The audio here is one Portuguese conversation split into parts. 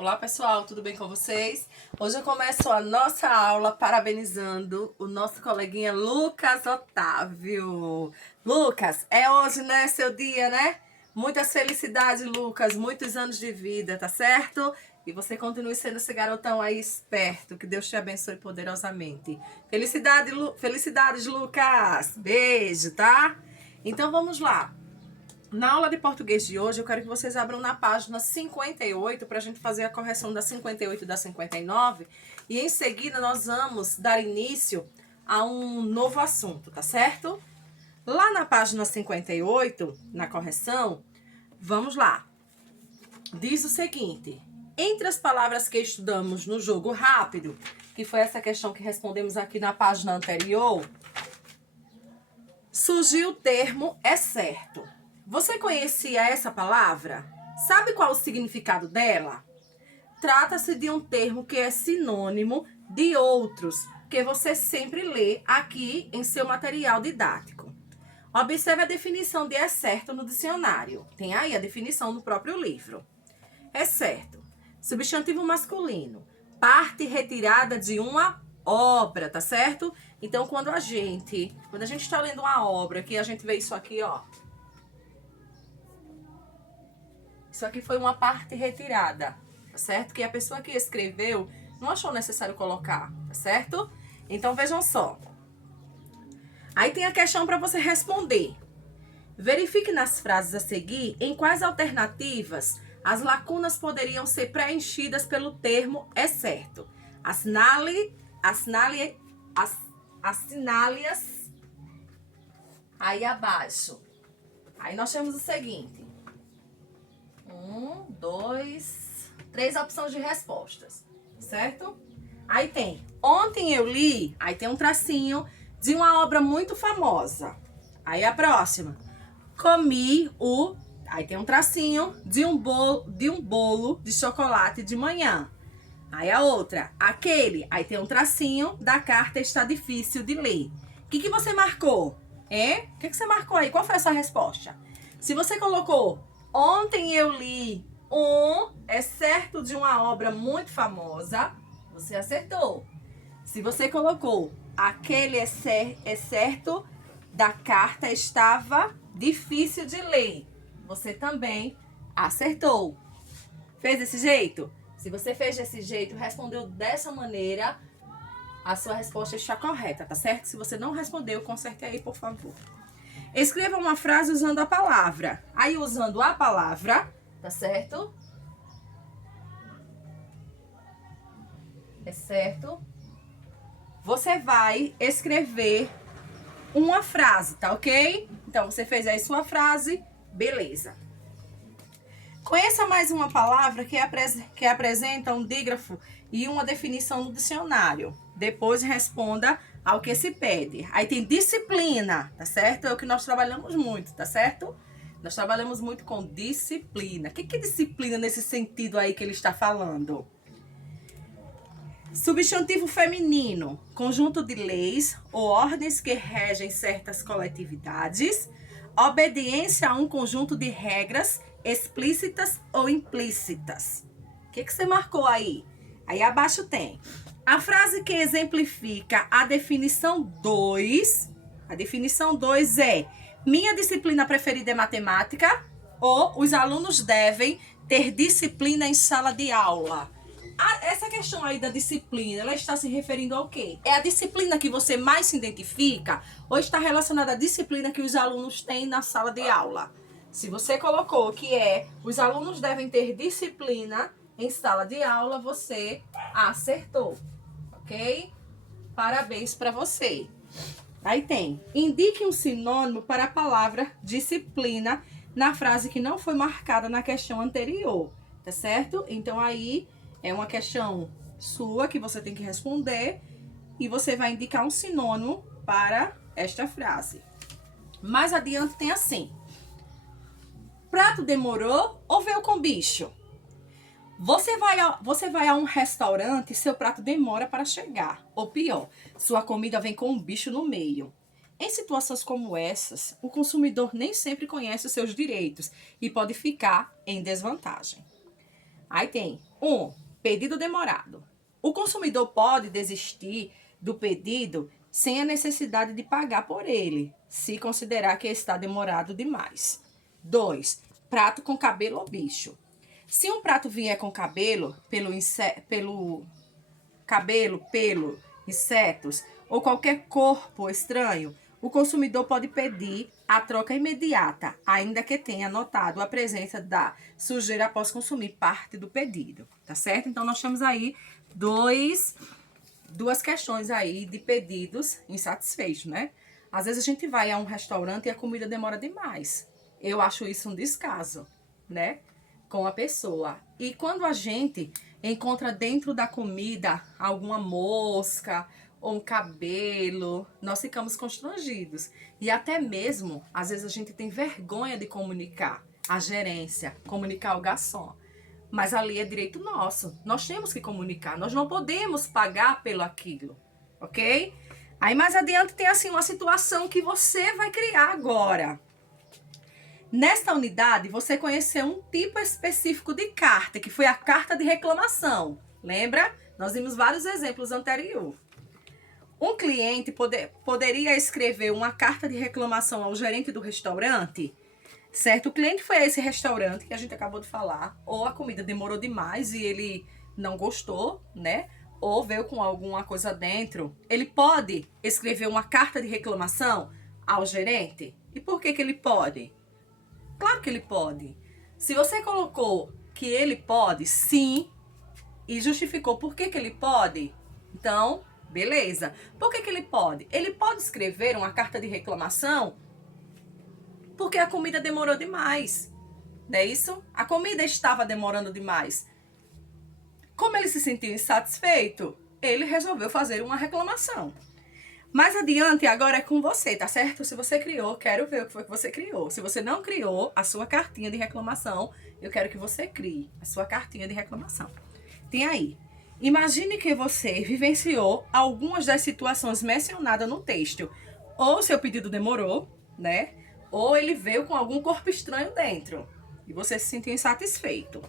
Olá pessoal, tudo bem com vocês? Hoje eu começo a nossa aula parabenizando o nosso coleguinha Lucas Otávio. Lucas, é hoje, né? Seu dia, né? Muitas felicidades, Lucas, muitos anos de vida, tá certo? E você continue sendo esse garotão aí esperto, que Deus te abençoe poderosamente. Felicidades, Lucas! Beijo, tá? Então vamos lá. Na aula de português de hoje, eu quero que vocês abram na página 58 para a gente fazer a correção da 58 e da 59. E em seguida nós vamos dar início a um novo assunto, tá certo? Lá na página 58, na correção, vamos lá. Diz o seguinte: entre as palavras que estudamos no jogo rápido, que foi essa questão que respondemos aqui na página anterior, surgiu o termo é certo. Você conhecia essa palavra? Sabe qual o significado dela? Trata-se de um termo que é sinônimo de outros, que você sempre lê aqui em seu material didático. Observe a definição de é certo no dicionário. Tem aí a definição no próprio livro. É certo. Substantivo masculino. Parte retirada de uma obra, tá certo? Então, quando a gente está lendo uma obra, que a gente vê isso aqui, ó. Isso aqui foi uma parte retirada, tá certo? Que a pessoa que escreveu não achou necessário colocar, tá certo? Então, vejam só. Aí tem a questão para você responder. Verifique nas frases a seguir em quais alternativas as lacunas poderiam ser preenchidas pelo termo é certo. Assinale-as aí abaixo. Aí nós temos o seguinte. 3 opções de respostas, certo? Aí tem, ontem eu li, aí tem um tracinho de uma obra muito famosa. Aí a próxima, comi o, aí tem um tracinho de um bolo de chocolate de manhã. Aí a outra, aquele, aí tem um tracinho da carta está difícil de ler. O que você marcou? O que você marcou aí? Qual foi a sua resposta? Se você colocou ontem eu li é certo de uma obra muito famosa, você acertou. Se você colocou aquele é certo da carta estava difícil de ler, você também acertou. Fez desse jeito? Se você fez desse jeito, respondeu dessa maneira, a sua resposta está correta, tá certo? Se você não respondeu, conserte aí, por favor. Escreva uma frase usando a palavra. Aí, usando a palavra, tá certo? É certo? Você vai escrever uma frase, tá ok? Então, você fez aí sua frase, beleza. Conheça mais uma palavra que apresenta um dígrafo e uma definição no dicionário. Depois responda ao que se pede. Aí tem disciplina, tá certo? É o que nós trabalhamos muito, tá certo? Nós trabalhamos muito com disciplina. O que é disciplina nesse sentido aí que ele está falando? Substantivo feminino, conjunto de leis ou ordens que regem certas coletividades, obediência a um conjunto de regras explícitas ou implícitas. O que você marcou aí? Aí abaixo tem a frase que exemplifica a definição 2. A definição 2 é: minha disciplina preferida é matemática, ou os alunos devem ter disciplina em sala de aula. Essa questão aí da disciplina, ela está se referindo ao quê? É a disciplina que você mais se identifica ou está relacionada à disciplina que os alunos têm na sala de aula? Se você colocou que os alunos devem ter disciplina em sala de aula, você acertou, ok? Parabéns para você. Aí tem, indique um sinônimo para a palavra disciplina na frase que não foi marcada na questão anterior, tá certo? Então aí é uma questão sua que você tem que responder e você vai indicar um sinônimo para esta frase. Mais adiante tem assim: prato demorou ou veio com bicho? Você vai a um restaurante e seu prato demora para chegar. Ou pior, sua comida vem com um bicho no meio. Em situações como essas, o consumidor nem sempre conhece os seus direitos e pode ficar em desvantagem. Aí tem pedido demorado. O consumidor pode desistir do pedido sem a necessidade de pagar por ele, se considerar que está demorado demais. 2. Prato com cabelo ou bicho. Se um prato vier com cabelo, pelo insetos ou qualquer corpo estranho, o consumidor pode pedir a troca imediata, ainda que tenha notado a presença da sujeira após consumir parte do pedido, tá certo? Então, nós temos aí duas questões aí de pedidos insatisfeitos, né? Às vezes a gente vai a um restaurante e a comida demora demais. Eu acho isso um descaso, né? Com a pessoa. E quando a gente encontra dentro da comida alguma mosca ou um cabelo, nós ficamos constrangidos. E até mesmo, às vezes a gente tem vergonha de comunicar à gerência, comunicar ao garçom. Mas ali é direito nosso. Nós temos que comunicar. Nós não podemos pagar pelo aquilo, ok? Aí mais adiante tem assim uma situação que você vai criar agora. Nesta unidade, você conheceu um tipo específico de carta, que foi a carta de reclamação. Lembra? Nós vimos vários exemplos anteriores. Um cliente poderia escrever uma carta de reclamação ao gerente do restaurante, certo? O cliente foi a esse restaurante que a gente acabou de falar, ou a comida demorou demais e ele não gostou, né? Ou veio com alguma coisa dentro. Ele pode escrever uma carta de reclamação ao gerente? E por que ele pode? Claro que ele pode. Se você colocou que ele pode, sim, e justificou por que ele pode, então, beleza. Por que ele pode? Ele pode escrever uma carta de reclamação porque a comida demorou demais. Não é isso? A comida estava demorando demais. Como ele se sentiu insatisfeito, ele resolveu fazer uma reclamação. Mais adiante, agora é com você, tá certo? Se você criou, quero ver o que foi que você criou. Se você não criou a sua cartinha de reclamação, eu quero que você crie a sua cartinha de reclamação. Tem aí. Imagine que você vivenciou algumas das situações mencionadas no texto. Ou seu pedido demorou, né? Ou ele veio com algum corpo estranho dentro. E você se sentiu insatisfeito.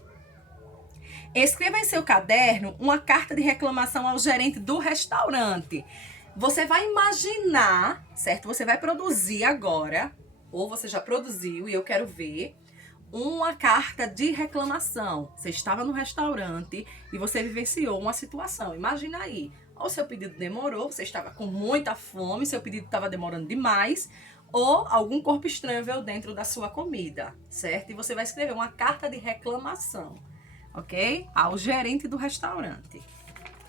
Escreva em seu caderno uma carta de reclamação ao gerente do restaurante. Você vai imaginar, certo? Você vai produzir agora, ou você já produziu e eu quero ver, uma carta de reclamação. Você estava no restaurante e você vivenciou uma situação. Imagina aí, ou seu pedido demorou, você estava com muita fome, seu pedido estava demorando demais, ou algum corpo estranho veio dentro da sua comida, certo? E você vai escrever uma carta de reclamação, ok? Ao gerente do restaurante.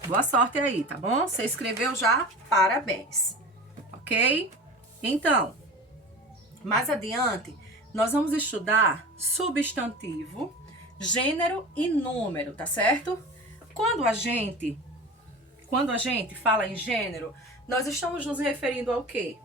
Boa sorte aí, tá bom? Você escreveu já? Parabéns, ok? Então, mais adiante, nós vamos estudar substantivo, gênero e número, tá certo? Quando a gente fala em gênero, nós estamos nos referindo ao quê?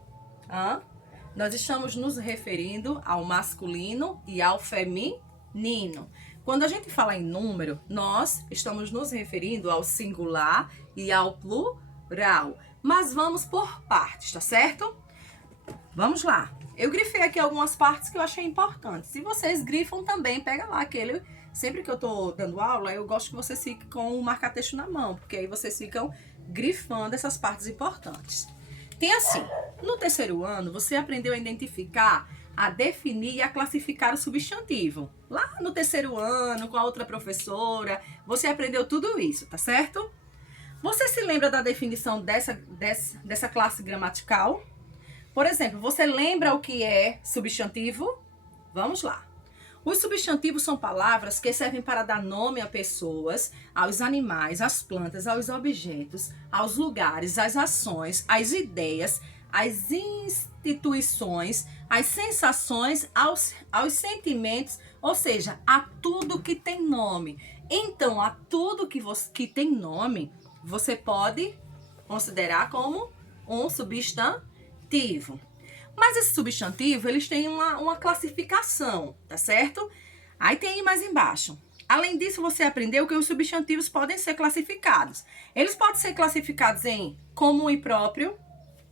Nós estamos nos referindo ao masculino e ao feminino. Quando a gente fala em número, nós estamos nos referindo ao singular e ao plural. Mas vamos por partes, tá certo? Vamos lá. Eu grifei aqui algumas partes que eu achei importantes. Se vocês grifam também, pega lá aquele... Sempre que eu tô dando aula, eu gosto que vocês fiquem com o marca-texto na mão, porque aí vocês ficam grifando essas partes importantes. Tem assim, no terceiro ano, você aprendeu a identificar, a definir e a classificar o substantivo. Lá no terceiro ano, com a outra professora, você aprendeu tudo isso, tá certo? Você se lembra da definição dessa classe gramatical? Por exemplo, você lembra o que é substantivo? Vamos lá. Os substantivos são palavras que servem para dar nome a pessoas, aos animais, às plantas, aos objetos, aos lugares, às ações, às ideias, às instituições, às sensações, aos sentimentos, ou seja, a tudo que tem nome. Então, a tudo que tem nome, você pode considerar como um substantivo. Mas esse substantivo, eles têm uma classificação, tá certo? Aí tem aí mais embaixo. Além disso, você aprendeu que os substantivos podem ser classificados. Eles podem ser classificados em comum e próprio,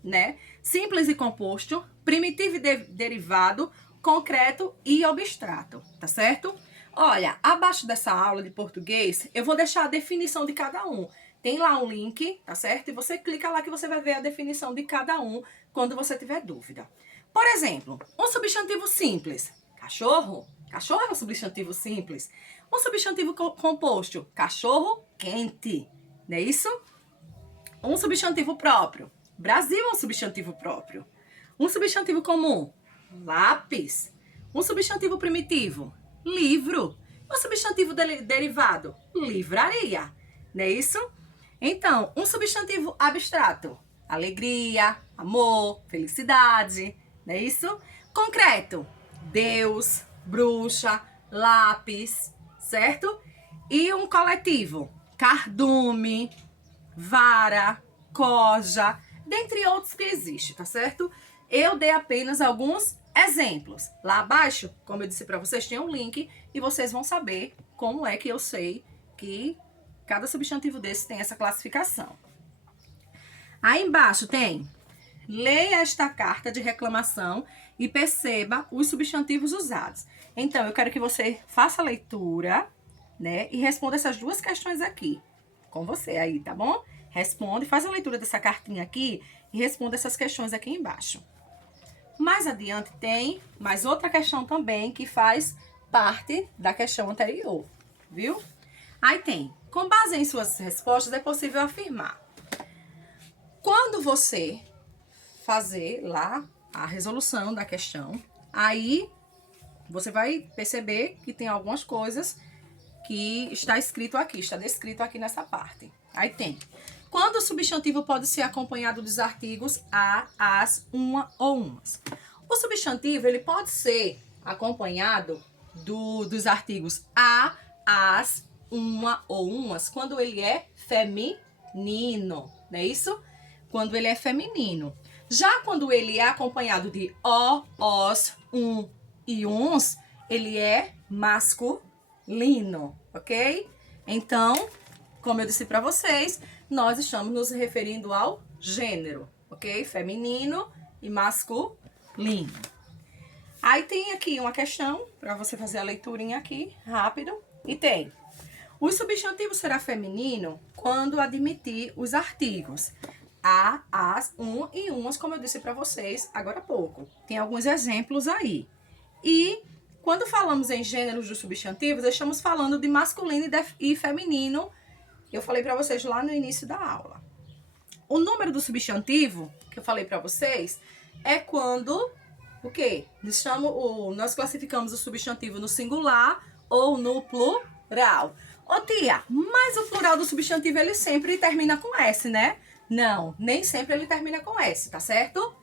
né? Simples e composto, primitivo e derivado, concreto e abstrato, tá certo? Olha, abaixo dessa aula de português, eu vou deixar a definição de cada um. Tem lá um link, tá certo? E você clica lá que você vai ver a definição de cada um quando você tiver dúvida. Por exemplo, um substantivo simples, cachorro. Cachorro é um substantivo simples. Um substantivo composto, cachorro quente. Não é isso? Um substantivo próprio. Brasil é um substantivo próprio. Um substantivo comum, lápis. Um substantivo primitivo, livro. Um substantivo derivado, livraria. Não é isso? Então, um substantivo abstrato, alegria, amor, felicidade. Não é isso? Concreto, Deus, bruxa, lápis, certo? E um coletivo, cardume, vara, corja, dentre outros que existem, tá certo? Eu dei apenas alguns exemplos. Lá abaixo, como eu disse para vocês, tem um link e vocês vão saber como é que eu sei que cada substantivo desse tem essa classificação. Aí embaixo tem: leia esta carta de reclamação e perceba os substantivos usados. Então, eu quero que você faça a leitura, né, e responda essas duas questões aqui com você aí, tá bom? Responde, faz a leitura dessa cartinha aqui e responda essas questões aqui embaixo. Mais adiante tem mais outra questão também que faz parte da questão anterior, viu? Aí tem: com base em suas respostas é possível afirmar. Quando você fazer lá a resolução da questão, aí você vai perceber que tem algumas coisas que está escrito aqui, está descrito aqui nessa parte. Aí tem: quando o substantivo pode ser acompanhado dos artigos a, as, uma ou umas. O substantivo, ele pode ser acompanhado dos artigos a, as, uma ou umas quando ele é feminino, não é isso? Quando ele é feminino. Já quando ele é acompanhado de o, os, um e uns, ele é masculino, ok? Então, como eu disse para vocês, nós estamos nos referindo ao gênero, ok? Feminino e masculino. Aí tem aqui uma questão para você fazer a leiturinha aqui, rápido. E tem: o substantivo será feminino quando admitir os artigos a, as, um e umas, como eu disse para vocês agora há pouco. Tem alguns exemplos aí. E quando falamos em gêneros dos substantivos, estamos falando de masculino e feminino. Eu falei para vocês lá no início da aula. O número do substantivo, que eu falei para vocês, é quando o quê? Nós classificamos o substantivo no singular ou no plural. Ô tia, mas o plural do substantivo ele sempre termina com S, né? Não, nem sempre ele termina com S, tá certo?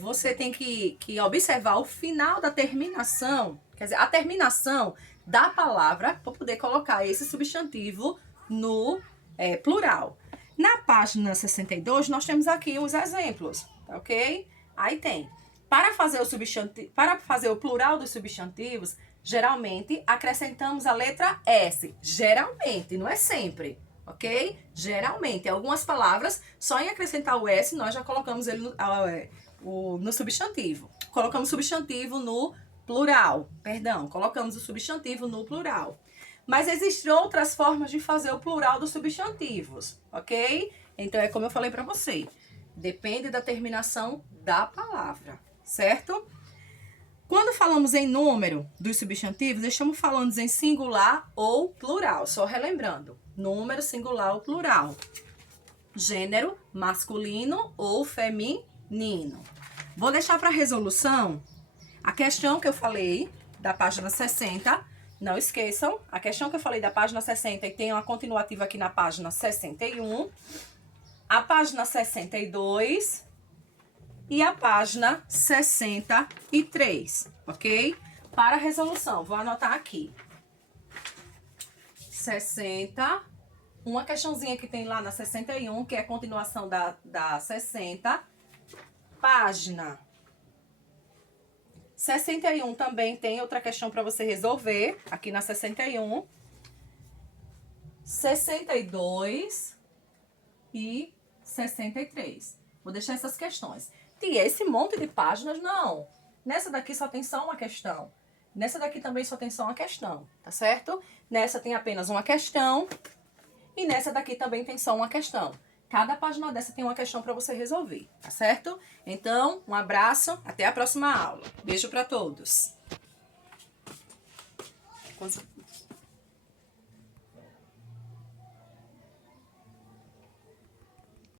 Você tem que observar o final da terminação, quer dizer, a terminação da palavra para poder colocar esse substantivo no plural. Na página 62, nós temos aqui os exemplos, ok? Aí tem: para fazer o plural dos substantivos, geralmente acrescentamos a letra S. Geralmente, não é sempre, ok? Geralmente, algumas palavras, só em acrescentar o S, nós já colocamos ele no substantivo. Colocamos o substantivo no plural, colocamos o substantivo no plural. Mas existem outras formas de fazer o plural dos substantivos, ok? Então, é como eu falei para você, depende da terminação da palavra, certo? Quando falamos em número dos substantivos, estamos falando em singular ou plural, só relembrando, número, singular ou plural. Gênero, masculino ou feminino. Vou deixar para resolução a questão que eu falei da página 60. Não esqueçam, a questão que eu falei da página 60 e tem uma continuativa aqui na página 61, a página 62 e a página 63, ok? Para a resolução, vou anotar aqui. 60, uma questãozinha que tem lá na 61, que é a continuação da 60, página 61 também tem outra questão para você resolver, aqui na 61, 62 e 63. Vou deixar essas questões. Tia, esse monte de páginas, não. Nessa daqui só tem só uma questão. Nessa daqui também só tem só uma questão, tá certo? Nessa tem apenas uma questão e nessa daqui também tem só uma questão. Cada página dessa tem uma questão para você resolver, tá certo? Então, um abraço, até a próxima aula. Beijo para todos.